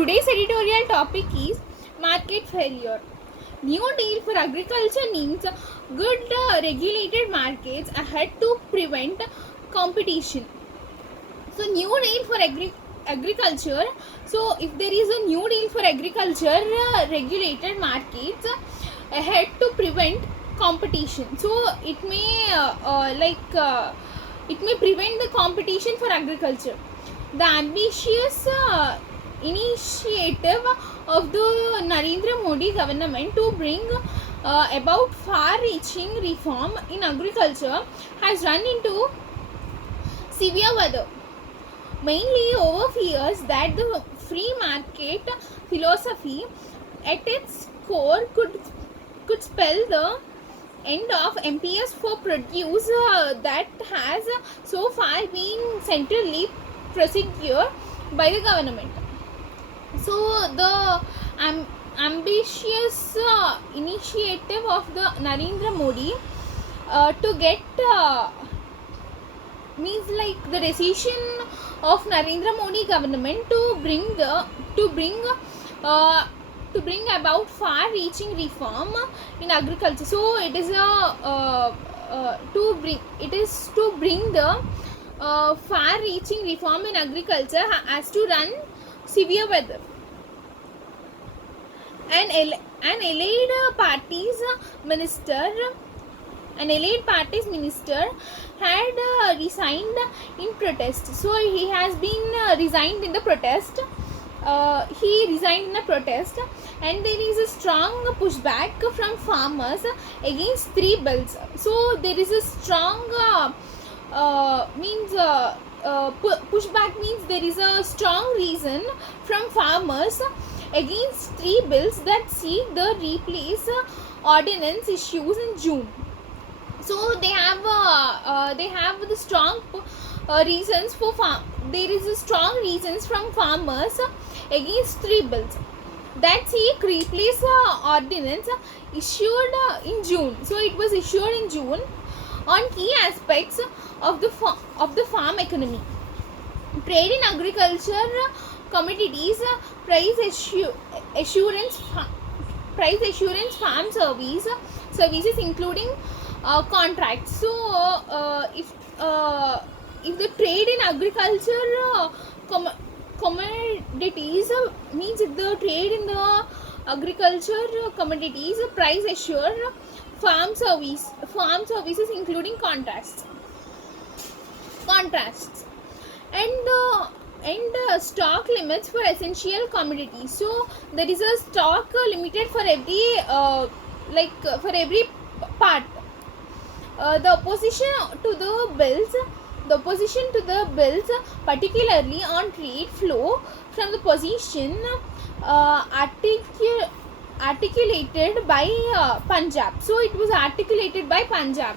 Today's editorial topic is market failure. New Deal for agriculture means good regulated markets ahead to prevent competition. So New Deal for agriculture. So if there is a New Deal for agriculture, regulated markets ahead to prevent competition. So it may it may prevent the competition for agriculture. The ambitious initiative of the Narendra Modi government to bring about far-reaching reform in agriculture has run into severe weather, mainly over fears that the free market philosophy at its core could spell the end of MPS for produce that has so far been centrally prosecuted by the government. So the ambitious initiative of the Narendra Modi to get means like the decision of Narendra Modi government to bring about far-reaching reform in agriculture. So it is to bring the far-reaching reform in agriculture as to run severe weather. An allied parties minister had resigned in protest. So he has been resigned in the protest. He resigned in a protest, and there is a strong pushback from farmers against three bills. So there is a strong pushback means there is a strong reason from farmers against three bills that seek the replace ordinance issues in June. So they have the strong reasons for there is a strong reasons from farmers against three bills that seek replace ordinance issued in June. So it was issued in June on key aspects of the farm economy. Trade in agriculture commodities, price assurance farm services including contracts. So if the trade in agriculture commodities means if the trade in the agriculture commodities, price assured farm services including contracts and stock limits for essential commodities. So there is a stock limited for every for every part. The opposition to the bills, particularly on trade flow, from the position articulated by Punjab. So it was articulated by Punjab.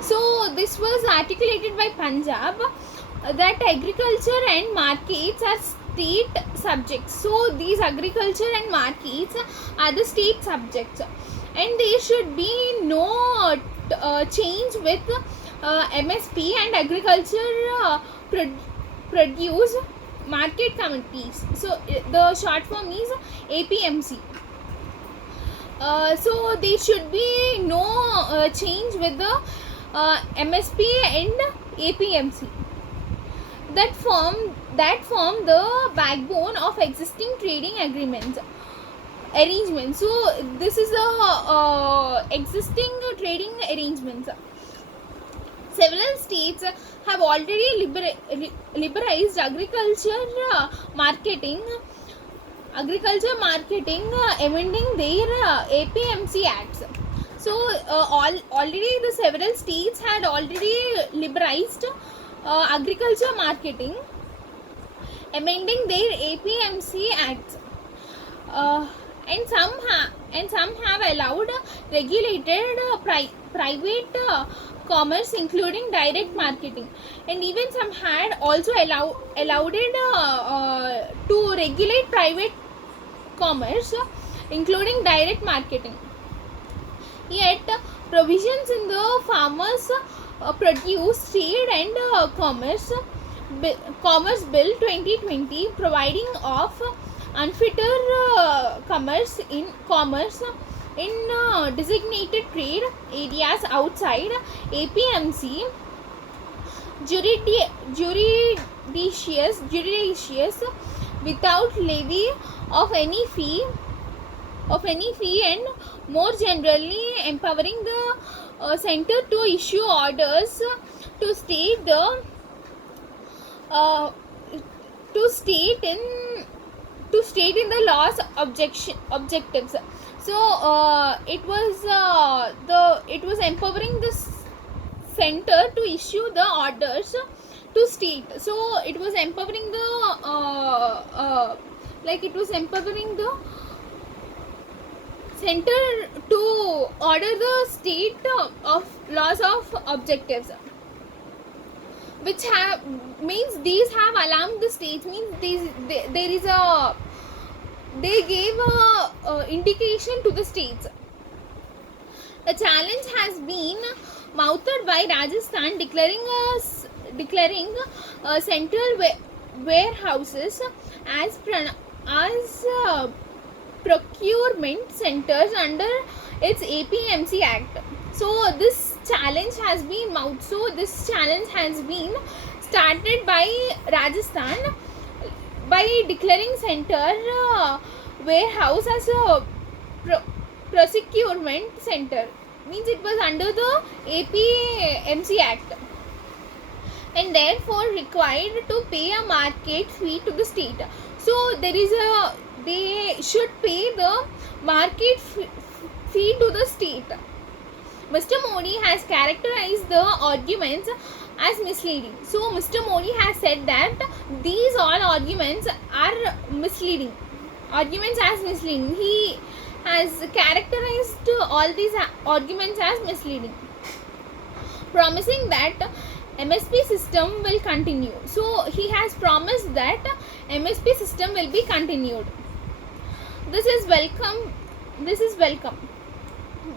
So this was articulated by Punjab that agriculture and markets are state subjects. So these agriculture and markets are the state subjects, and there should be no change with MSP and agriculture produce market committees. So the short form is APMC. So there should be no change with the MSP and APMC that form the backbone of existing trading arrangements. So this is the existing trading arrangements. Several states have already liberalized agriculture marketing, amending their APMC acts. So already the several states had already liberalized agriculture marketing, amending their APMC acts. And some have allowed regulated private commerce, including direct marketing, and even some had also allowed it to regulate private commerce, including direct marketing. Yet provisions in the farmers produce trade and commerce Commerce Bill 2020 providing of unfettered commerce in designated trade areas outside APMC jurisdictions without levy of any fee and more generally empowering the center to issue orders to state the uh, to state in the law's objectives. So it was empowering the center to issue the orders to state. So it was empowering the it was empowering the center to order the state of laws of objectives, which have means these have alarmed the states, means there is a they gave a indication to the states. The challenge has been mounted by Rajasthan declaring central warehouses as procurement centers under its APMC Act. So this challenge has been mounted. So this challenge has been started by Rajasthan by declaring center warehouse as a procurement center, means it was under the APMC Act and therefore required to pay a market fee to the state. So they should pay the market fee to the state. Mr. Modi has characterized the arguments as misleading. So Mr. Modi has said that these all arguments are misleading. Arguments as misleading. He has characterized all these arguments as misleading, promising that MSP system will continue. So he has promised that MSP system will be continued. This is welcome.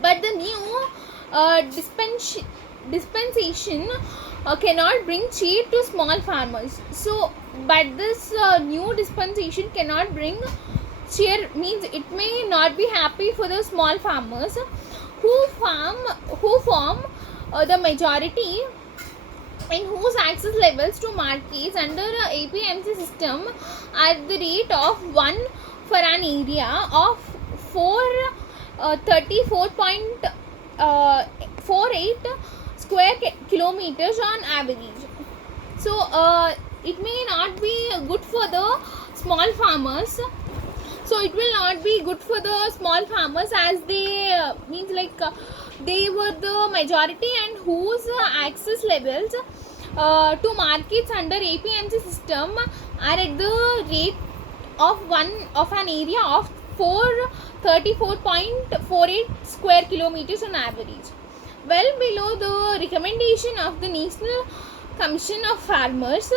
But the new dispensation cannot bring cheer to small farmers. So, but this new dispensation cannot bring cheer, means it may not be happy for the small farmers who form the majority and whose access levels to markets under APMC system at the rate of 1 for an area of 34.48 square kilometers on average. So it may not be good for the small farmers. So it will not be good for the small farmers as they they were the majority and whose access levels to markets under APMC system are at the rate of an area of 34.48 square kilometers on average, well below the recommendation of the National Commission of Farmers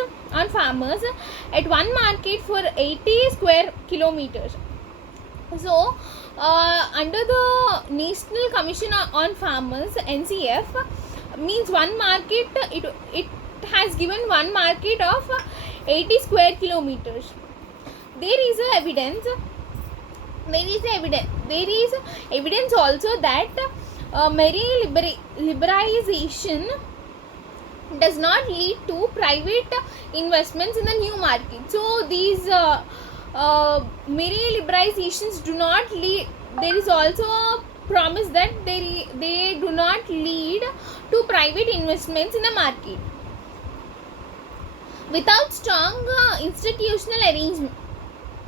at one market for 80 square kilometers. So under the National Commission on Farmers NCF, means one market, it has given one market of 80 square kilometers. There is evidence also that liberalization does not lead to private investments in the new market. So these liberalizations do not lead. There is also a promise that they do not lead to private investments in the market. Without strong institutional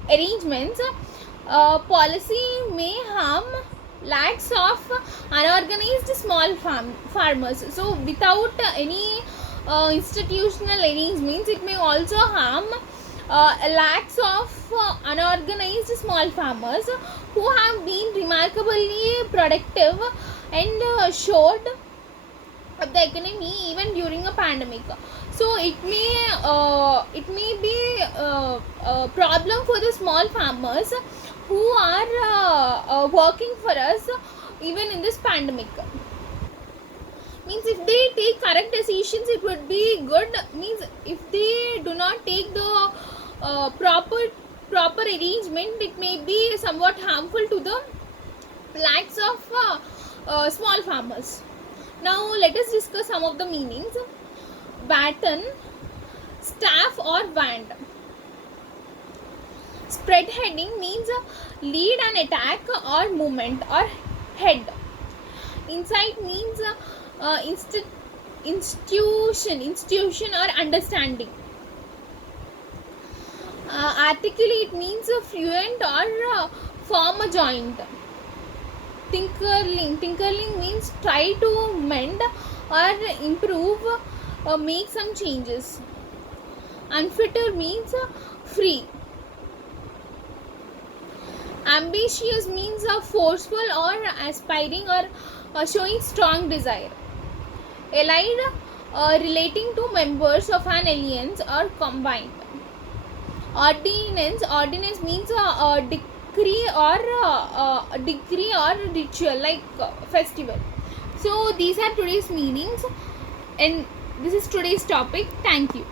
arrangements, policy may harm lakhs of unorganized small farmers. So without any institutional arrangements, it may also harm lakhs of unorganized small farmers who have been remarkably productive and showed the economy even during a pandemic. So it may be a problem for the small farmers who are working for us even in this pandemic. Means if they take correct decisions, it would be good. Means if they do not take the proper arrangement, it may be somewhat harmful to the plants of small farmers. Now let us discuss some of the meanings. Baton, staff or wand. Spread heading means lead an attack or movement or head. Insight means institution or understanding. Articulate means fluent or form a joint. Tinkering means try to mend or improve, make some changes. Unfitter means free. Ambitious means forceful or aspiring or showing strong desire. Allied, relating to members of an alliance or combined. Ordinance means a decree or ritual, like festival. So these are today's meanings, and this is today's topic. Thank you.